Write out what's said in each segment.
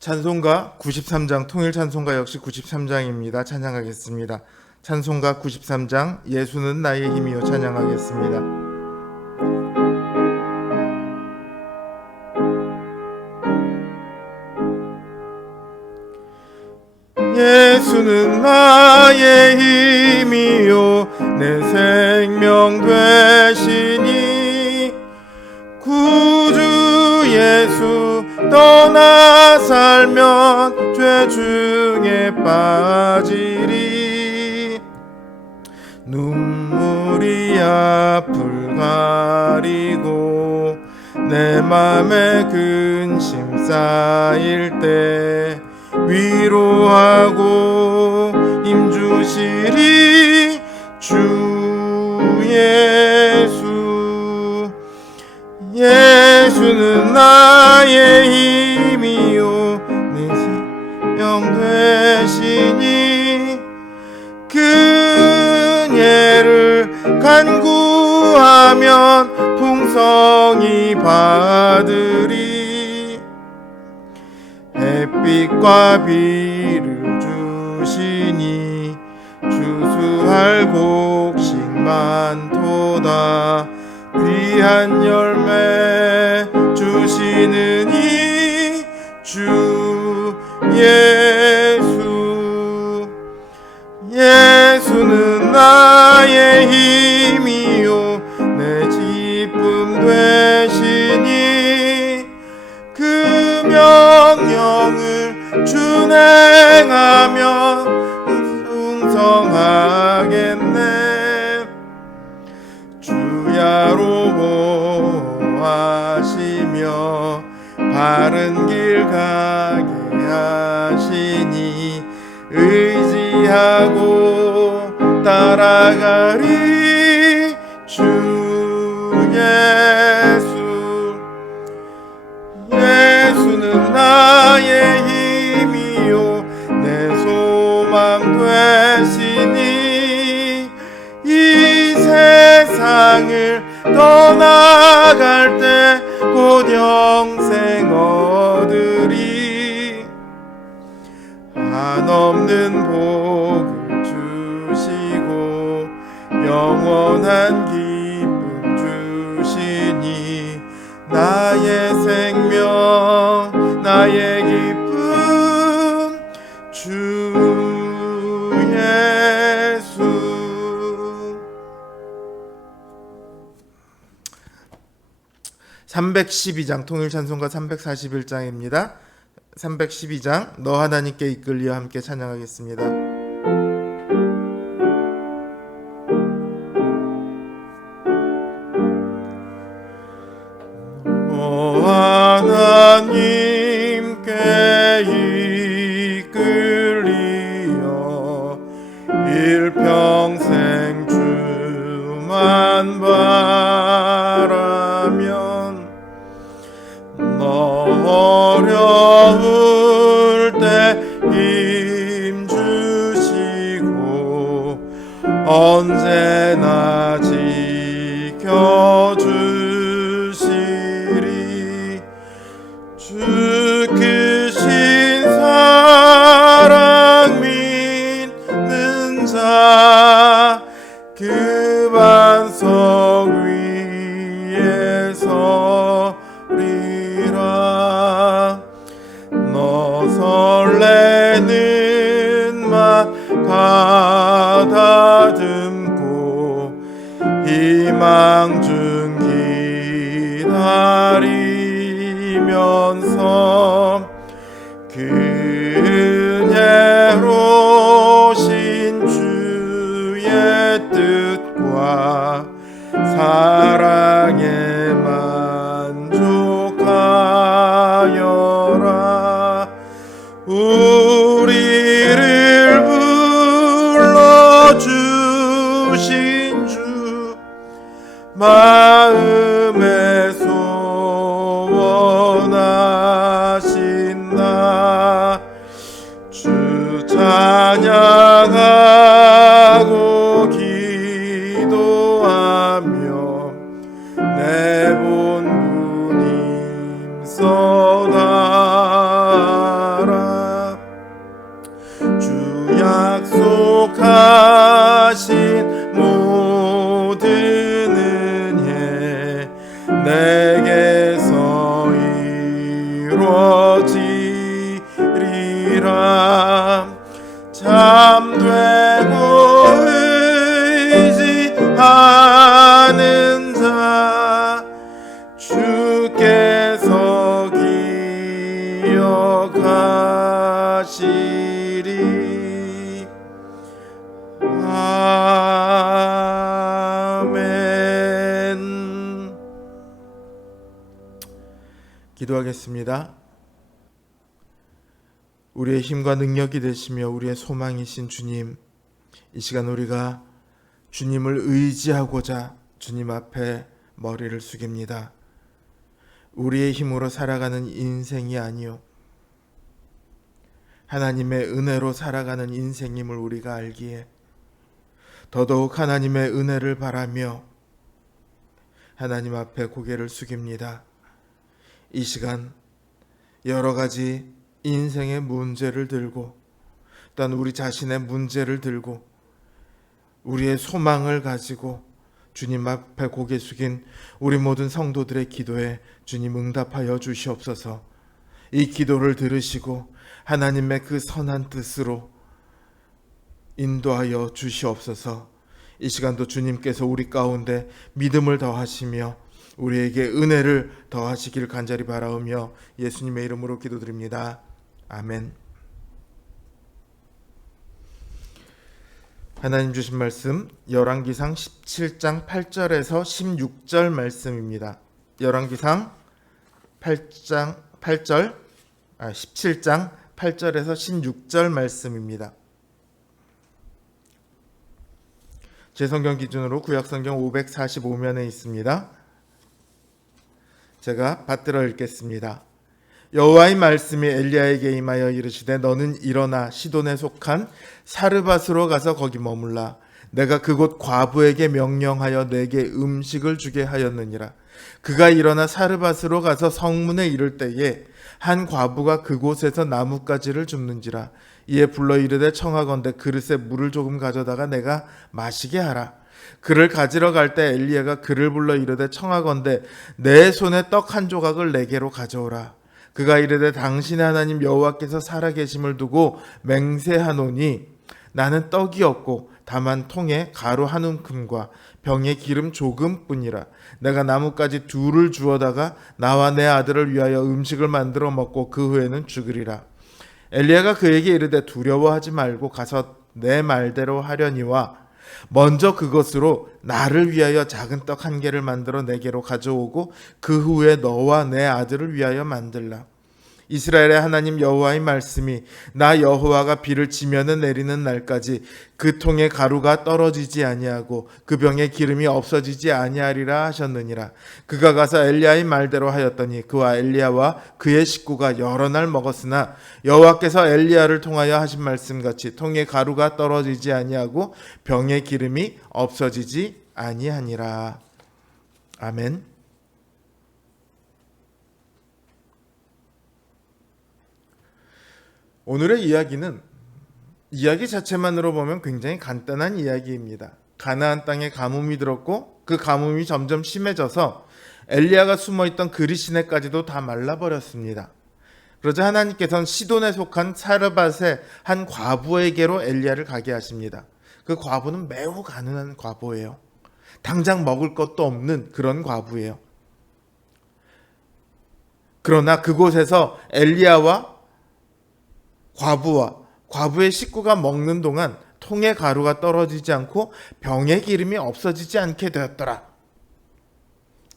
찬송가 93장 통일 찬송가 역시 93장입니다. 찬양하겠습니다. 찬송가 93장 예수는 나의 힘이요 찬양하겠습니다. 예수는 나의 힘이요 내 생명 되시니 구주 예수 떠나 살면 죄 중에 빠지리. 눈물이 앞을 가리고 내 맘에 근심 쌓일 때 위로하고 힘주시리 주 예수. 예수는 나의 힘이요 내 생명 되시니 그녀를 간구하면 풍성히 받으리. 햇빛과 비를 주시니 주수할 곡식 많도다. 귀한 열매 주시느니 주 예수. 예수는 나의 힘이요 내 기쁨 되시니 그 명령을 준행하며 풍성하겠네. 주야로 보호하시며 바른 길 가게 하시니 의지하고 따라가리 주 예수. 예수는 나의 힘이요 내 소망 되시니 이 세상을 떠나갈 때 곧 영생 얻으리. 한없는 복을 주시고 영원한 기쁨 주시니 나의 생명 나의 기쁨 주 예수. (312장) 통일찬송가 341장입니다. 312장 너 하나님께 이끌려 함께 찬양하겠습니다. 너 하나님께 이끌리어 일평생 주만 바라면 너 어려울 때 힘 주시고 언제나 지켜주시리. 주 크신 사랑 믿는 자 그 반석 위에 서리라. 너 설레는 맘 가다듬고 희망 중 기다리면서 그녀로신 주의 뜻과 사랑에 만족하여라. 우리를 불러주신 주 마음에 소원하신 나 주 찬양하고 기도하며 내 본분 힘써다 기도하겠습니다. 우리의 힘과 능력이 되시며 우리의 소망이신 주님, 이 시간 우리가 주님을 의지하고자 주님 앞에 머리를 숙입니다. 우리의 힘으로 살아가는 인생이 아니요 하나님의 은혜로 살아가는 인생임을 우리가 알기에 더더욱 하나님의 은혜를 바라며 하나님 앞에 고개를 숙입니다. 이 시간 여러 가지 인생의 문제를 들고 또한 우리 자신의 문제를 들고 우리의 소망을 가지고 주님 앞에 고개 숙인 우리 모든 성도들의 기도에 주님 응답하여 주시옵소서. 이 기도를 들으시고 하나님의 그 선한 뜻으로 인도하여 주시옵소서. 이 시간도 주님께서 우리 가운데 믿음을 더하시며 우리에게 은혜를 더하시길 간절히 바라오며 예수님의 이름으로 기도드립니다. 아멘. 하나님 주신 말씀 열왕기상 17장 8절에서 16절 말씀입니다. 열왕기상 17장 8절에서 16절 말씀입니다. 제 성경 기준으로 구약성경 545면에 있습니다. 제가 받들어 읽겠습니다. 여호와의 말씀이 엘리야에게 임하여 이르시되 너는 일어나 시돈에 속한 사르밧으로 가서 거기 머물라. 내가 그곳 과부에게 명령하여 내게 음식을 주게 하였느니라. 그가 일어나 사르밧으로 가서 성문에 이를 때에 한 과부가 그곳에서 나뭇가지를 줍는지라. 이에 불러 이르되 청하건대 그릇에 물을 조금 가져다가 내가 마시게 하라. 그를 가지러 갈 때 엘리야가 그를 불러 이르되 청하건대 내 손에 떡 한 조각을 내게로 가져오라. 그가 이르되 당신의 하나님 여호와께서 살아계심을 두고 맹세하노니 나는 떡이 없고 다만 통에 가루 한 움큼과 병에 기름 조금뿐이라. 내가 나뭇가지 둘을 주워다가 나와 내 아들을 위하여 음식을 만들어 먹고 그 후에는 죽으리라. 엘리야가 그에게 이르되 두려워하지 말고 가서 내 말대로 하려니와 먼저 그것으로 나를 위하여 작은 떡 한 개를 만들어 내게로 가져오고 그 후에 너와 내 아들을 위하여 만들라. 이스라엘의 하나님 여호와의 말씀이 나 여호와가 비를 지면은 내리는 날까지 그 통에 가루가 떨어지지 아니하고 그 병에 기름이 없어지지 아니하리라 하셨느니라. 그가 가서 엘리야의 말대로 하였더니 그와 엘리야와 그의 식구가 여러 날 먹었으나 여호와께서 엘리야를 통하여 하신 말씀같이 통에 가루가 떨어지지 아니하고 병에 기름이 없어지지 아니하니라. 아멘. 오늘의 이야기는 이야기 자체만으로 보면 굉장히 간단한 이야기입니다. 가나안 땅에 가뭄이 들었고 그 가뭄이 점점 심해져서 엘리야가 숨어있던 그릿시내까지도 다 말라버렸습니다. 그러자 하나님께서는 시돈에 속한 사르밧의 한 과부에게로 엘리야를 가게 하십니다. 그 과부는 매우 가난한 과부예요. 당장 먹을 것도 없는 그런 과부예요. 그러나 그곳에서 엘리야와 과부의 식구가 먹는 동안 통에 가루가 떨어지지 않고 병의 기름이 없어지지 않게 되었더라.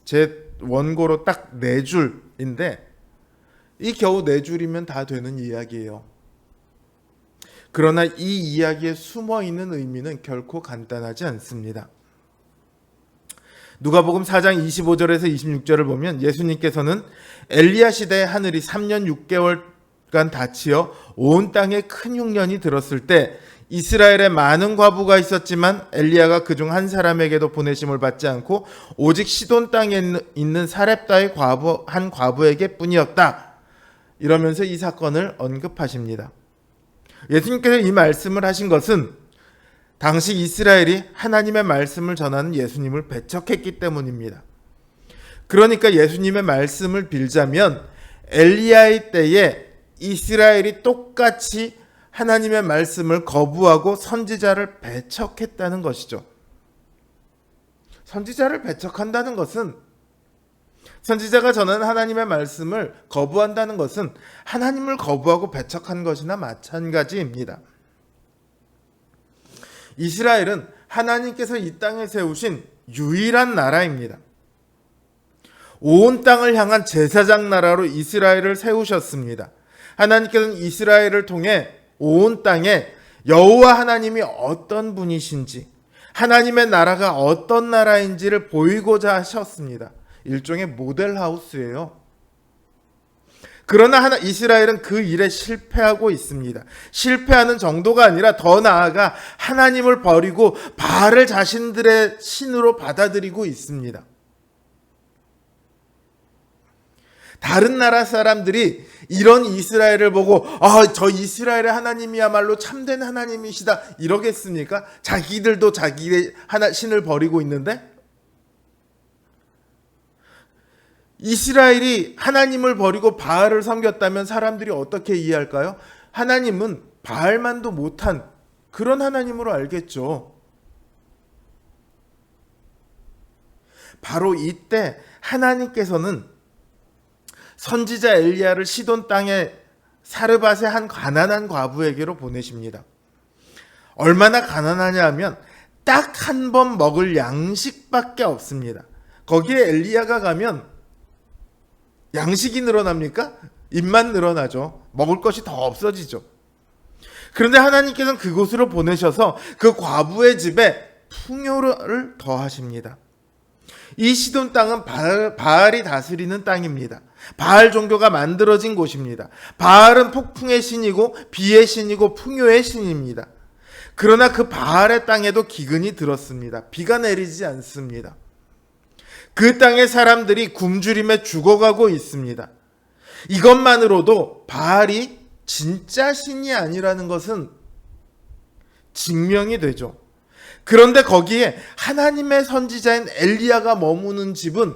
제 원고로 딱 4줄인데 이 겨우 4줄이면 다 되는 이야기예요. 그러나 이 이야기에 숨어있는 의미는 결코 간단하지 않습니다. 누가복음 4장 25절에서 26절을 보면 예수님께서는 엘리야 시대의 하늘이 3년 6개월 닫히어 온 땅에 큰 흉년이 들었을 때 이스라엘에 많은 과부가 있었지만 엘리야가 그중 한 사람에게도 보내심을 받지 않고 오직 시돈 땅에 있는 사렙다의 한 과부에게 뿐이었다. 이러면서 이 사건을 언급하십니다. 예수님께서 이 말씀을 하신 것은 당시 이스라엘이 하나님의 말씀을 전하는 예수님을 배척했기 때문입니다. 그러니까 예수님의 말씀을 빌자면 엘리야의 때에 이스라엘이 똑같이 하나님의 말씀을 거부하고 선지자를 배척했다는 것이죠. 선지자를 배척한다는 것은 선지자가 전하는 하나님의 말씀을 거부한다는 것은 하나님을 거부하고 배척한 것이나 마찬가지입니다. 이스라엘은 하나님께서 이 땅에 세우신 유일한 나라입니다. 온 땅을 향한 제사장 나라로 이스라엘을 세우셨습니다. 하나님께서는 이스라엘을 통해 온 땅에 여호와 하나님이 어떤 분이신지, 하나님의 나라가 어떤 나라인지를 보이고자 하셨습니다. 일종의 모델하우스예요. 그러나 이스라엘은 그 일에 실패하고 있습니다. 실패하는 정도가 아니라 더 나아가 하나님을 버리고 바알을 자신들의 신으로 받아들이고 있습니다. 다른 나라 사람들이 이런 이스라엘을 보고 저 이스라엘의 하나님이야말로 참된 하나님이시다 이러겠습니까? 자기들도 자기의 신을 버리고 있는데 이스라엘이 하나님을 버리고 바알을 섬겼다면 사람들이 어떻게 이해할까요? 하나님은 바알만도 못한 그런 하나님으로 알겠죠. 바로 이때 하나님께서는 선지자 엘리야를 시돈 땅의 사르밧의 한 가난한 과부에게로 보내십니다. 얼마나 가난하냐 하면 딱 한 번 먹을 양식밖에 없습니다. 거기에 엘리야가 가면 양식이 늘어납니까? 입만 늘어나죠. 먹을 것이 더 없어지죠. 그런데 하나님께서는 그곳으로 보내셔서 그 과부의 집에 풍요를 더하십니다. 이 시돈 땅은 바알이 다스리는 땅입니다. 바알 종교가 만들어진 곳입니다. 바알은 폭풍의 신이고 비의 신이고 풍요의 신입니다. 그러나 그 바알의 땅에도 기근이 들었습니다. 비가 내리지 않습니다. 그 땅의 사람들이 굶주림에 죽어가고 있습니다. 이것만으로도 바알이 진짜 신이 아니라는 것은 증명이 되죠. 그런데 거기에 하나님의 선지자인 엘리야가 머무는 집은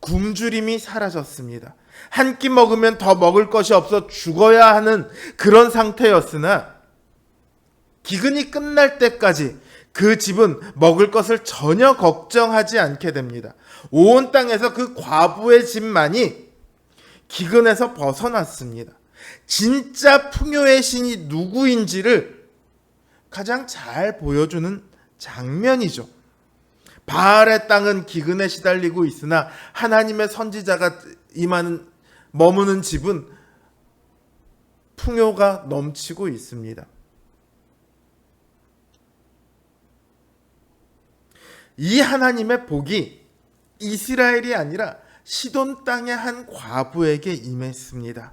굶주림이 사라졌습니다. 한 끼 먹으면 더 먹을 것이 없어 죽어야 하는 그런 상태였으나 기근이 끝날 때까지 그 집은 먹을 것을 전혀 걱정하지 않게 됩니다. 온 땅에서 그 과부의 집만이 기근에서 벗어났습니다. 진짜 풍요의 신이 누구인지를 가장 잘 보여주는 장면이죠. 바알의 땅은 기근에 시달리고 있으나 하나님의 선지자가 머무는 집은 풍요가 넘치고 있습니다. 이 하나님의 복이 이스라엘이 아니라 시돈 땅의 한 과부에게 임했습니다.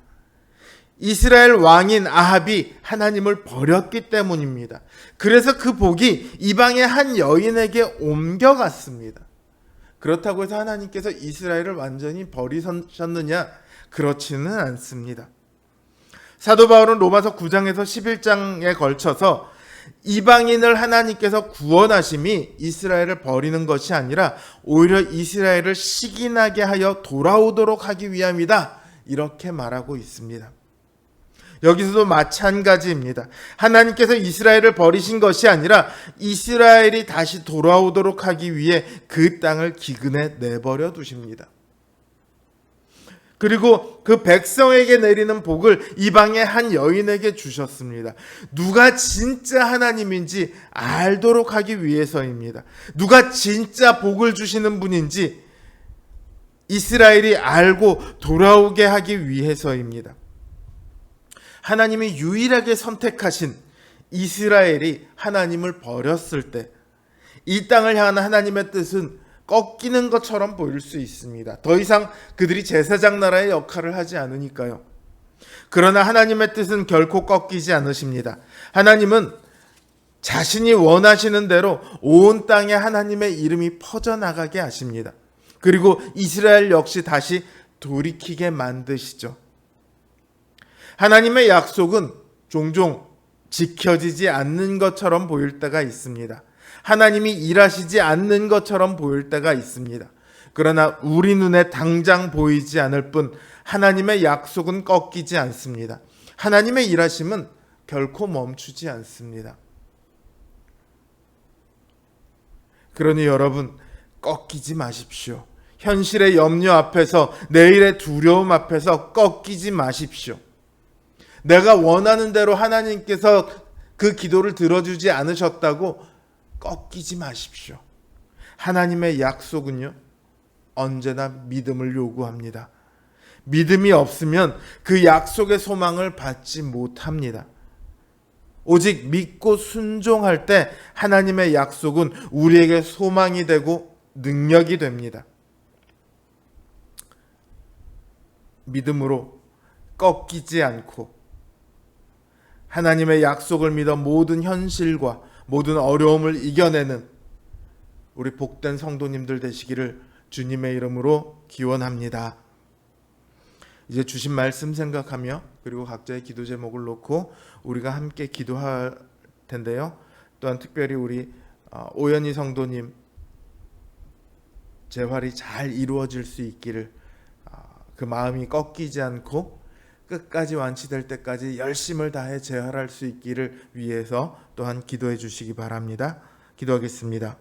이스라엘 왕인 아합이 하나님을 버렸기 때문입니다. 그래서 그 복이 이방의 한 여인에게 옮겨갔습니다. 그렇다고 해서 하나님께서 이스라엘을 완전히 버리셨느냐? 그렇지는 않습니다. 사도 바울은 로마서 9장에서 11장에 걸쳐서 이방인을 하나님께서 구원하심이 이스라엘을 버리는 것이 아니라 오히려 이스라엘을 시기나게 하여 돌아오도록 하기 위함이다. 이렇게 말하고 있습니다. 여기서도 마찬가지입니다. 하나님께서 이스라엘을 버리신 것이 아니라 이스라엘이 다시 돌아오도록 하기 위해 그 땅을 기근에 내버려 두십니다. 그리고 그 백성에게 내리는 복을 이방의 한 여인에게 주셨습니다. 누가 진짜 하나님인지 알도록 하기 위해서입니다. 누가 진짜 복을 주시는 분인지 이스라엘이 알고 돌아오게 하기 위해서입니다. 하나님이 유일하게 선택하신 이스라엘이 하나님을 버렸을 때 이 땅을 향한 하나님의 뜻은 꺾이는 것처럼 보일 수 있습니다. 더 이상 그들이 제사장 나라의 역할을 하지 않으니까요. 그러나 하나님의 뜻은 결코 꺾이지 않으십니다. 하나님은 자신이 원하시는 대로 온 땅에 하나님의 이름이 퍼져나가게 하십니다. 그리고 이스라엘 역시 다시 돌이키게 만드시죠. 하나님의 약속은 종종 지켜지지 않는 것처럼 보일 때가 있습니다. 하나님이 일하시지 않는 것처럼 보일 때가 있습니다. 그러나 우리 눈에 당장 보이지 않을 뿐 하나님의 약속은 꺾이지 않습니다. 하나님의 일하심은 결코 멈추지 않습니다. 그러니 여러분, 꺾이지 마십시오. 현실의 염려 앞에서, 내일의 두려움 앞에서 꺾이지 마십시오. 내가 원하는 대로 하나님께서 그 기도를 들어주지 않으셨다고 꺾이지 마십시오. 하나님의 약속은요, 언제나 믿음을 요구합니다. 믿음이 없으면 그 약속의 소망을 받지 못합니다. 오직 믿고 순종할 때 하나님의 약속은 우리에게 소망이 되고 능력이 됩니다. 믿음으로 꺾이지 않고 하나님의 약속을 믿어 모든 현실과 모든 어려움을 이겨내는 우리 복된 성도님들 되시기를 주님의 이름으로 기원합니다. 이제 주신 말씀 생각하며 그리고 각자의 기도 제목을 놓고 우리가 함께 기도할 텐데요. 또한 특별히 우리 오연희 성도님 재활이 잘 이루어질 수 있기를, 그 마음이 꺾이지 않고 끝까지 완치될 때까지 열심을 다해 재활할 수 있기를 위해서 또한 기도해 주시기 바랍니다. 기도하겠습니다.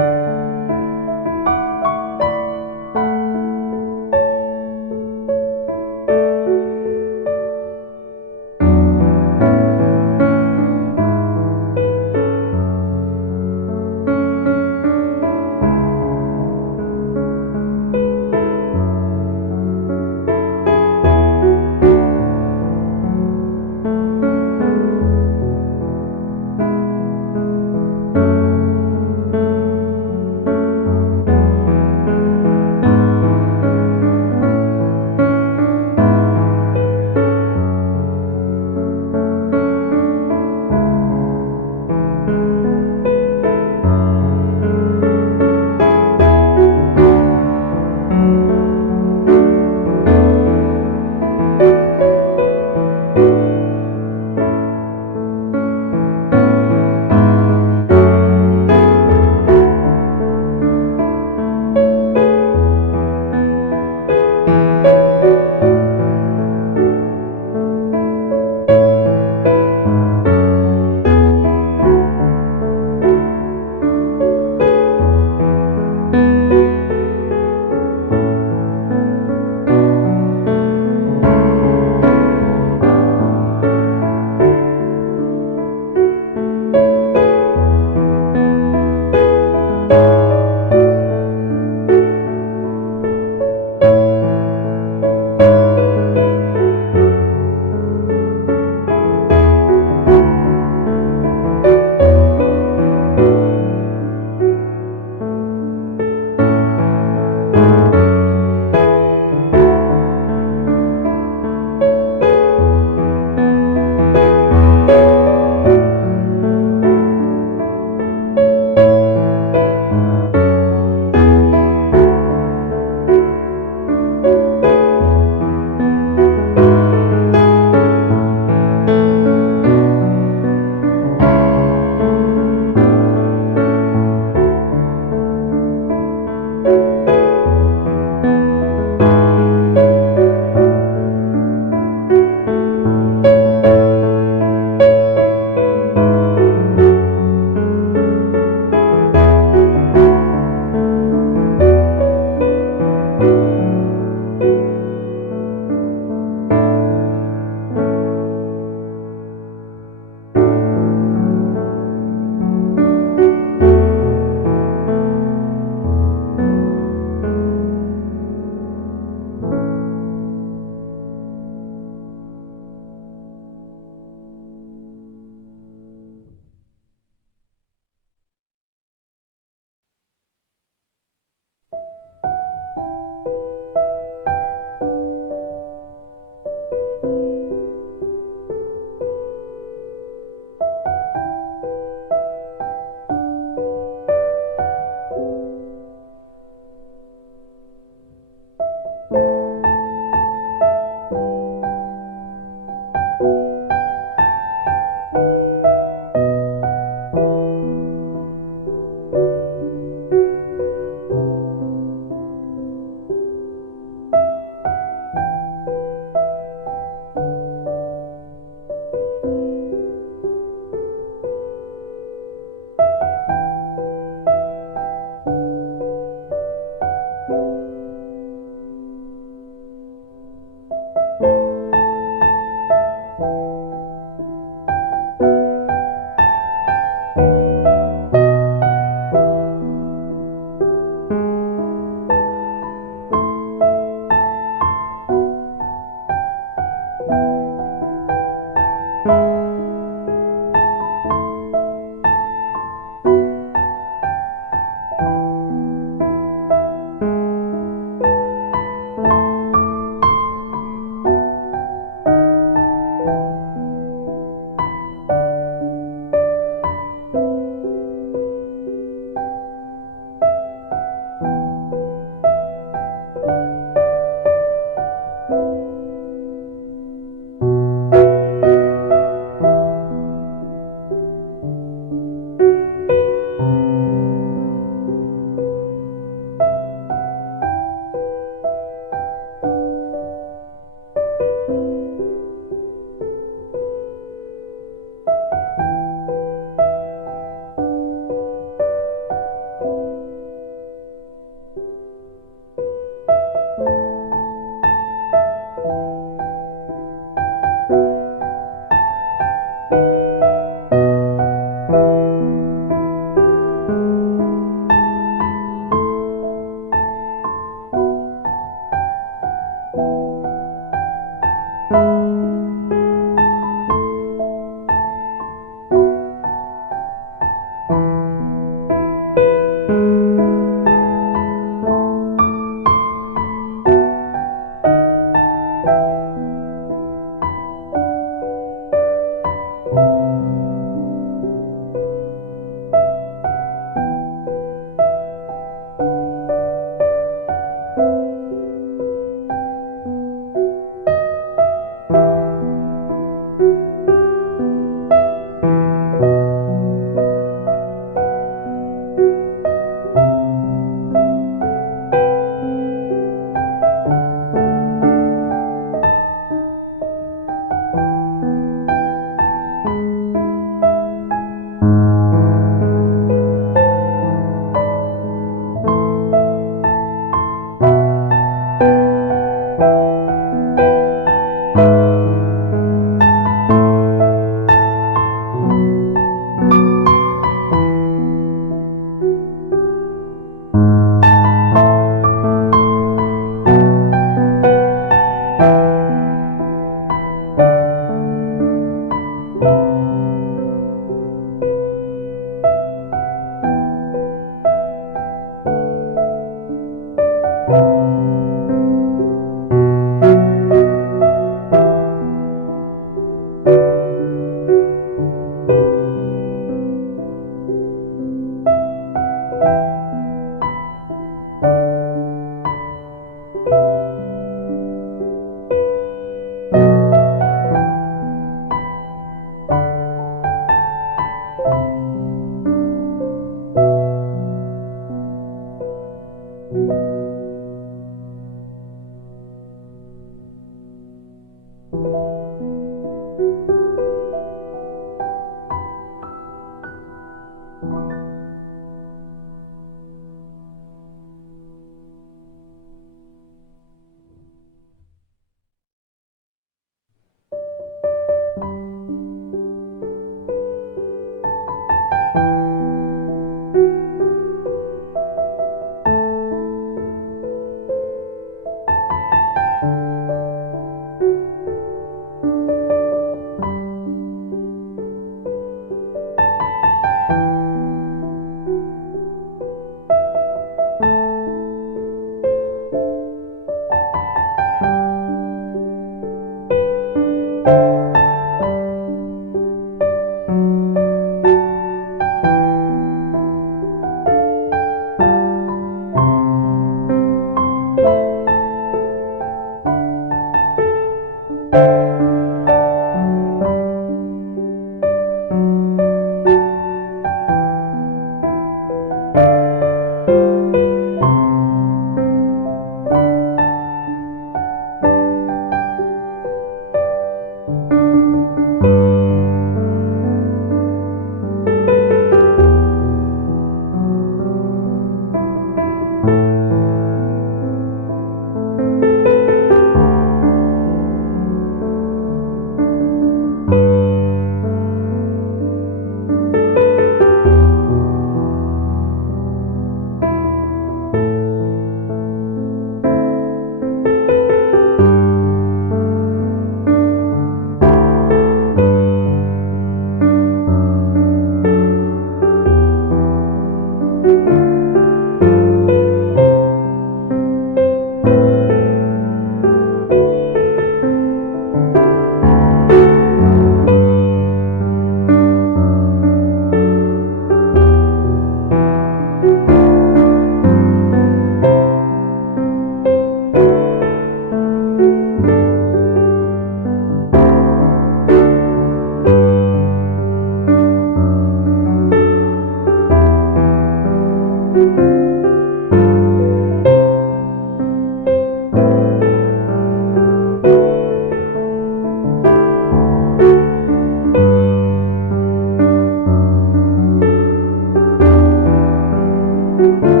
음.